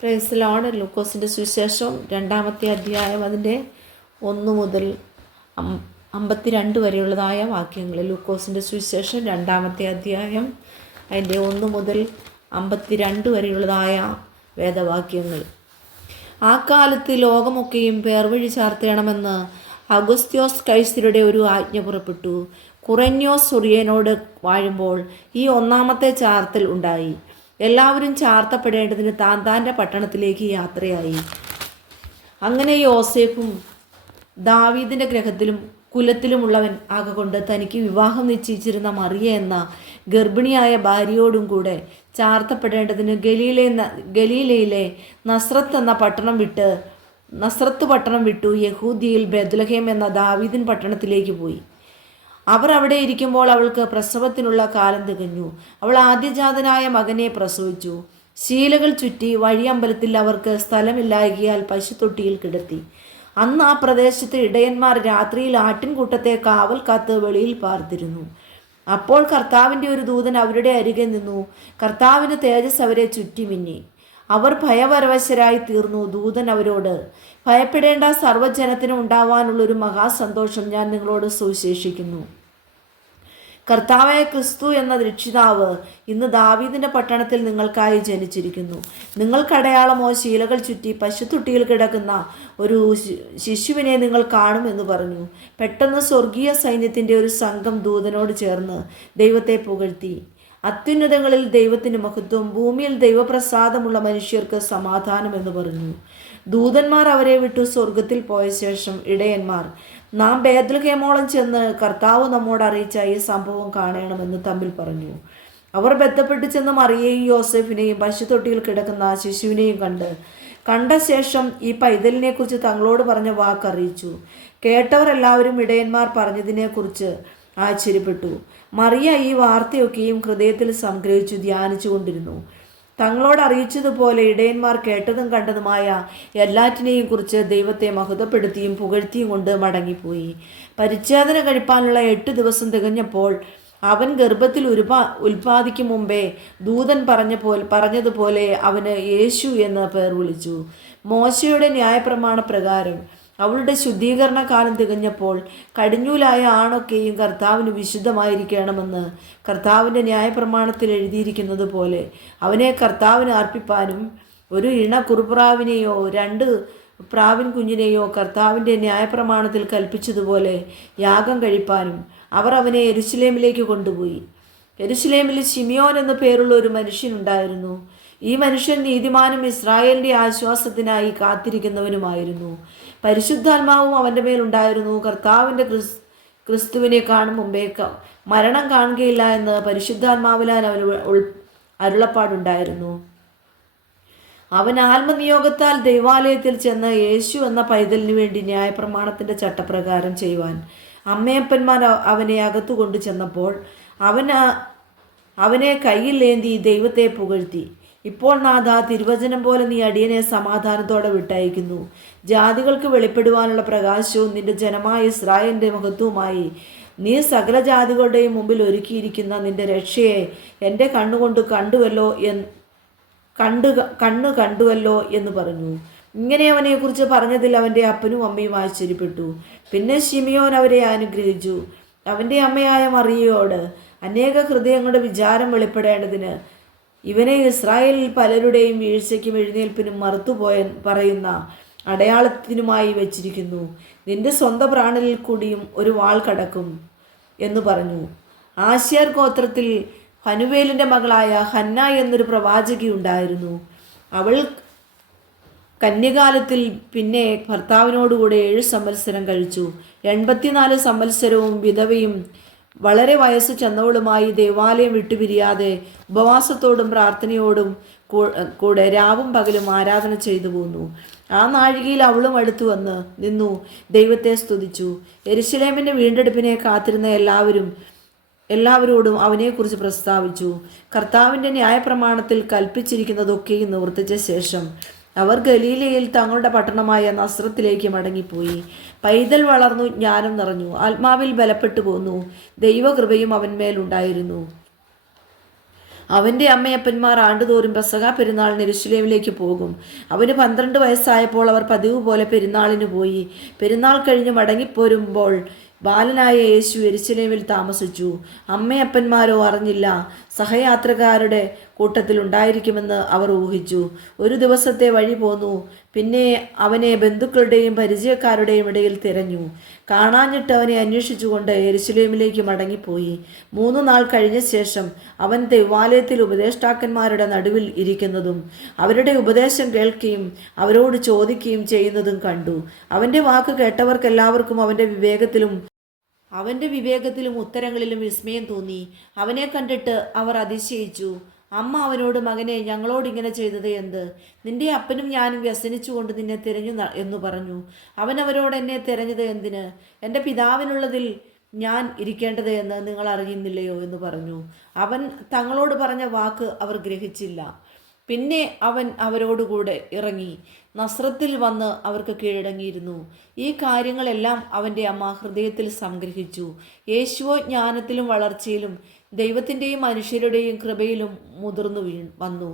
Praise the Lord. ലൂക്കോസിൻ്റെ സുവിശേഷം 2-ാമത്തെ അധ്യായം അതിൻ്റെ 1 മുതൽ 52 വരെയുള്ളതായ വാക്യങ്ങൾ. ലൂക്കോസിൻ്റെ സുവിശേഷം 2-ാമത്തെ അധ്യായം അതിൻ്റെ 1 മുതൽ 52 വരെയുള്ളതായ വേദവാക്യങ്ങൾ. ആ കാലത്ത് ലോകമൊക്കെയും പേർവഴി ചാർത്തേണമെന്ന് അഗസ്ത്യോസ് കൈസരുടെ ഒരു ആജ്ഞ പുറപ്പെട്ടു. കുറന്യോസ് സുറിയനോട് വാഴുമ്പോൾ ഈ 1-ാമത്തെ ചാർത്തൽ ഉണ്ടായി. എല്ലാവരും ചാർത്തപ്പെടേണ്ടതിന് താൻ്റെ പട്ടണത്തിലേക്ക് യാത്രയായി. അങ്ങനെ യോസേഫും ദാവീദിൻ്റെ ഗ്രഹത്തിലും കുലത്തിലുമുള്ളവൻ ആകൊണ്ട് തനിക്ക് വിവാഹം നിശ്ചയിച്ചിരുന്ന മറിയ എന്ന ഗർഭിണിയായ ഭാര്യയോടും കൂടെ ചാർത്തപ്പെടേണ്ടതിന് ഗലീലയിലെ നസ്രത്ത് പട്ടണം വിട്ടു യഹൂദിയിൽ ബെത്ലഹേം എന്ന ദാവീദിൻ പട്ടണത്തിലേക്ക് പോയി. അവർ അവിടെ ഇരിക്കുമ്പോൾ അവൾക്ക് പ്രസവത്തിനുള്ള കാലം തികഞ്ഞു. അവൾ ആദ്യജാതനായ മകനെ പ്രസവിച്ചു. ശീലകൾ ചുറ്റി വഴിയമ്പലത്തിൽ അവർക്ക് സ്ഥലമില്ലായകയാൽ പശുത്തൊട്ടിയിൽ കിടത്തി. അന്ന് ആ പ്രദേശത്ത് ഇടയന്മാർ രാത്രിയിൽ ആട്ടിൻകൂട്ടത്തെ കാവൽ കാത്ത് വെളിയിൽ പാർത്തിരുന്നു. അപ്പോൾ കർത്താവിൻ്റെ ഒരു ദൂതൻ അവരുടെ അരികെ നിന്നു. കർത്താവിൻ്റെ തേജസ് അവരെ ചുറ്റിമിന്നി. അവർ ഭയപരവശരായി തീർന്നു. ദൂതൻ അവരോട്, ഭയപ്പെടേണ്ട, സർവ്വജനത്തിനും ഉണ്ടാവാനുള്ളൊരു മഹാസന്തോഷം ഞാൻ നിങ്ങളോട് സുവിശേഷിക്കുന്നു. കർത്താവായ ക്രിസ്തു എന്ന രക്ഷിതാവ് ഇന്ന് ദാവീദിൻ്റെ പട്ടണത്തിൽ നിങ്ങൾക്കായി ജനിച്ചിരിക്കുന്നു. നിങ്ങൾക്കടയാളമോ ശീലകൾ ചുറ്റി പശുത്തൊട്ടിയിൽ കിടക്കുന്ന ഒരു ശിശുവിനെ നിങ്ങൾ കാണുമെന്ന് പറഞ്ഞു. പെട്ടെന്ന് സ്വർഗീയ സൈന്യത്തിൻ്റെ ഒരു സംഘം ദൂതനോട് ചേർന്ന് ദൈവത്തെ പുകഴ്ത്തി. അത്യുന്നതങ്ങളിൽ ദൈവത്തിന് മഹത്വം, ഭൂമിയിൽ ദൈവപ്രസാദമുള്ള മനുഷ്യർക്ക് സമാധാനം എന്ന് പറഞ്ഞു. ദൂതന്മാർ അവരെ വിട്ടു സ്വർഗത്തിൽ പോയ ശേഷം ഇടയന്മാർ, നാം ബേത്ലഹേമോളം ചെന്ന് കർത്താവ് നമ്മോട് അറിയിച്ച ഈ സംഭവം കാണണമെന്ന് തമ്മിൽ പറഞ്ഞു. അവർ ബന്ധപ്പെട്ട് ചെന്ന് മറിയയെയും യോസേഫിനെയും പശുത്തൊട്ടിയിൽ കിടക്കുന്ന ശിശുവിനെയും കണ്ട ശേഷം ഈ പൈതലിനെക്കുറിച്ച് തങ്ങളോട് പറഞ്ഞ വാക്കറിയിച്ചു. കേട്ടവർ എല്ലാവരും ഇടയന്മാർ പറഞ്ഞതിനെക്കുറിച്ച് ആശ്ചര്യപ്പെട്ടു. മറിയ ഈ വാർത്തയൊക്കെയും ഹൃദയത്തിൽ സംഗ്രഹിച്ചു ധ്യാനിച്ചു കൊണ്ടിരുന്നു. തങ്ങളോട് അറിയിച്ചതുപോലെ ഇടയന്മാർ കേട്ടതും കണ്ടതുമായ എല്ലാറ്റിനെയും കുറിച്ച് ദൈവത്തെ മഹത്വപ്പെടുത്തിയും പുകഴ്ത്തിയും കൊണ്ട് മടങ്ങിപ്പോയി. പരിച്ഛേദന കഴിപ്പാനുള്ള 8 ദിവസം തികഞ്ഞപ്പോൾ അവൻ ഗർഭത്തിൽ ഉൽപ്പാദിക്കും മുമ്പേ ദൂതൻ പറഞ്ഞതുപോലെ അവന് യേശു എന്ന് പേർ വിളിച്ചു. മോശയുടെ ന്യായപ്രമാണ പ്രകാരം അവളുടെ ശുദ്ധീകരണ കാലം തികഞ്ഞപ്പോൾ കടിഞ്ഞൂലായ ആണൊക്കെയും കർത്താവിന് വിശുദ്ധമായിരിക്കണമെന്ന് കർത്താവിൻ്റെ ന്യായപ്രമാണത്തിൽ എഴുതിയിരിക്കുന്നത് പോലെ അവനെ കർത്താവിന് അർപ്പിപ്പാനും ഒരു കുറുപ്രാവിനെയോ 2 പ്രാവിൻ കുഞ്ഞിനെയോ കർത്താവിൻ്റെ ന്യായപ്രമാണത്തിൽ കൽപ്പിച്ചതുപോലെ യാഗം കഴിപ്പാനും അവർ അവനെ യെരുശലേമിലേക്ക് കൊണ്ടുപോയി. യെരുശലേമിൽ ശിമിയോൻ എന്നു പേരുള്ള ഒരു മനുഷ്യനുണ്ടായിരുന്നു. ഈ മനുഷ്യൻ നീതിമാനും ഇസ്രായേലിൻ്റെ ആശ്വാസത്തിനായി കാത്തിരിക്കുന്നവനുമായിരുന്നു. പരിശുദ്ധാത്മാവും അവൻ്റെ മേലുണ്ടായിരുന്നു. കർത്താവിൻ്റെ ക്രിസ്തുവിനെ കാണും മുമ്പേ മരണം കാണുകയില്ല എന്ന് പരിശുദ്ധാത്മാവിലാൻ അവന് അരുളപ്പാടുണ്ടായിരുന്നു. അവൻ ആത്മനിയോഗത്താൽ ദൈവാലയത്തിൽ ചെന്ന് യേശു എന്ന പൈതലിനു വേണ്ടി ന്യായപ്രമാണത്തിൻ്റെ ചട്ടപ്രകാരം ചെയ്യുവാൻ അമ്മയപ്പന്മാർ അവനെ അകത്തു കൊണ്ടു ചെന്നപ്പോൾ അവനെ കയ്യിലേന്തി ദൈവത്തെ പുകഴ്ത്തി. ഇപ്പോൾ നാഥ, തിരുവചനം പോലെ നീ അടിയനെ സമാധാനത്തോടെ വിട്ടയക്കുന്നു. ജാതികൾക്ക് വെളിപ്പെടുവാനുള്ള പ്രകാശവും നിന്റെ ജനമായ ഇസ്രായേലിൻ്റെ മഹത്വവുമായി നീ സകല ജാതികളുടെയും മുമ്പിൽ ഒരുക്കിയിരിക്കുന്ന നിന്റെ രക്ഷയെ എൻ്റെ കണ്ണുകൊണ്ട് കണ്ടുവല്ലോ എന്ന് പറഞ്ഞു. ഇങ്ങനെ അവനെക്കുറിച്ച് പറഞ്ഞതിൽ അവൻ്റെ അപ്പനും അമ്മയും ആശ്ചര്യപ്പെട്ടു. പിന്നെ ശിമിയോൻ അവരെ അനുഗ്രഹിച്ചു. അവൻ്റെ അമ്മയായ മറിയയോട്, അനേക ഹൃദയങ്ങളുടെ വിചാരം വെളിപ്പെടേണ്ടതിന് ഇവനെ ഇസ്രായേലിൽ പലരുടെയും വീഴ്ചയ്ക്കും എഴുന്നേൽപ്പിനും പറയുന്ന അടയാളത്തിനുമായി വെച്ചിരിക്കുന്നു. നിന്റെ സ്വന്തം പ്രാണനിൽ കൂടിയും ഒരു വാൾ കടക്കും എന്ന് പറഞ്ഞു. ആശേർ ഗോത്രത്തിൽ ഫനുവേലിൻ്റെ മകളായ ഹന്ന എന്നൊരു പ്രവാചകി ഉണ്ടായിരുന്നു. അവൾ കന്യകാലത്തിൽ പിന്നെ ഭർത്താവിനോടുകൂടെ 7 സംവത്സരം കഴിച്ചു. 84 സംവത്സരവും വിധവയും വളരെ വയസ്സ് ചെന്നവളുമായി ദേവാലയം വിട്ടുപിരിയാതെ ഉപവാസത്തോടും പ്രാർത്ഥനയോടും കൂടെ രാവും പകലും ആരാധന ചെയ്തു പോന്നു. ആ നാഴികയിൽ അവളും അടുത്തു വന്ന് നിന്നു ദൈവത്തെ സ്തുതിച്ചു. യെരുശലേമിൻ്റെ വീണ്ടെടുപ്പിനെ കാത്തിരുന്ന എല്ലാവരോടും അവനെക്കുറിച്ച് പ്രസ്താവിച്ചു. കർത്താവിൻ്റെ ന്യായപ്രമാണത്തിൽ കൽപ്പിച്ചിരിക്കുന്നതൊക്കെയും നിവർത്തിച്ച ശേഷം അവർ ഗലീലയിൽ തങ്ങളുടെ പട്ടണമായ നസ്രത്തിലേക്ക് മടങ്ങിപ്പോയി. പൈതൽ വളർന്നു, ജ്ഞാനം നിറഞ്ഞു, ആത്മാവിൽ ബലപ്പെട്ടു പോന്നു. ദൈവകൃപയും അവന്മേലുണ്ടായിരുന്നു. അവൻ്റെ അമ്മയപ്പന്മാർ ആണ്ടുതോറും പെസഹ പെരുന്നാളിന് യെരൂശലേമിലേക്ക് പോകും. അവന് 12 വയസ്സായപ്പോൾ അവർ പതിവ് പോലെ പെരുന്നാളിന് പോയി. പെരുന്നാൾ കഴിഞ്ഞ് മടങ്ങിപ്പോരുമ്പോൾ ബാലനായ യേശു യെരൂശലേമിൽ താമസിച്ചു. അമ്മയപ്പന്മാരോ അറിഞ്ഞില്ല. സഹയാത്രക്കാരുടെ കൂട്ടത്തിൽ ഉണ്ടായിരിക്കുമെന്ന് അവർ ഊഹിച്ചു. ഒരു ദിവസത്തെ വഴി പോന്നു. പിന്നെ അവനെ ബന്ധുക്കളുടെയും പരിചയക്കാരുടെയും ഇടയിൽ തിരഞ്ഞു. കാണാഞ്ഞിട്ട് അവനെ അന്വേഷിച്ചുകൊണ്ട് യെരൂശലേമിലേക്ക് മടങ്ങിപ്പോയി. 3 നാൾ കഴിഞ്ഞ ശേഷം അവൻ ദൈവാലയത്തിൽ ഉപദേഷ്ടാക്കന്മാരുടെ നടുവിൽ ഇരിക്കുന്നതും അവരുടെ ഉപദേശം കേൾക്കുകയും അവരോട് ചോദിക്കുകയും ചെയ്യുന്നതും കണ്ടു. അവൻ്റെ വാക്ക് കേട്ടവർക്കെല്ലാവർക്കും അവൻ്റെ വിവേകത്തിലും ഉത്തരങ്ങളിലും വിസ്മയം തോന്നി. അവനെ കണ്ടിട്ട് അവർ അതിശയിച്ചു. അമ്മ അവനോട്, മകനെ, ഞങ്ങളോട് ഇങ്ങനെ ചെയ്തത് എന്ത്? നിന്റെ അപ്പനും ഞാനും വ്യസനിച്ചുകൊണ്ട് നിന്നെ തിരഞ്ഞു എന്നു പറഞ്ഞു. അവൻ അവരോട്, എന്നെ തിരഞ്ഞത് എന്തിന്? എൻ്റെ പിതാവിനുള്ളതിൽ ഞാൻ ഇരിക്കേണ്ടത് എന്ന് നിങ്ങൾ അറിയുന്നില്ലയോ എന്ന് പറഞ്ഞു. അവൻ തങ്ങളോട് പറഞ്ഞ വാക്ക് അവർ ഗ്രഹിച്ചില്ല. പിന്നെ അവൻ അവരോടുകൂടെ ഇറങ്ങി നസ്രത്തിൽ വന്ന് അവർക്ക് കീഴടങ്ങിയിരുന്നു. ഈ കാര്യങ്ങളെല്ലാം അവൻ്റെ അമ്മ ഹൃദയത്തിൽ സംഗ്രഹിച്ചു. യേശുവോ ജ്ഞാനത്തിലും വളർച്ചയിലും ദൈവത്തിൻ്റെയും മനുഷ്യരുടെയും കൃപയിലും മുതിർന്നു വന്നു.